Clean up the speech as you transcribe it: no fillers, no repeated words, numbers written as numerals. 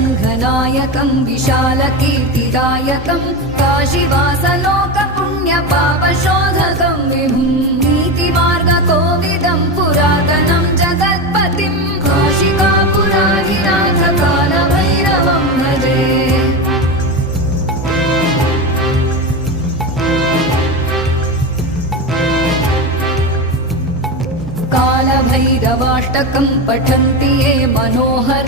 रङ्गनायकं विशालकीर्तिदायकं काशीवासलोकपुण्यपापशोधकं विभुं नीतिमार्गकोविदं पुरातनं जगत्पतिं काशिकापुराधिनाथ कालभैरवं भजे। कालभैरवाष्टकं पठन्ति ये मनोहर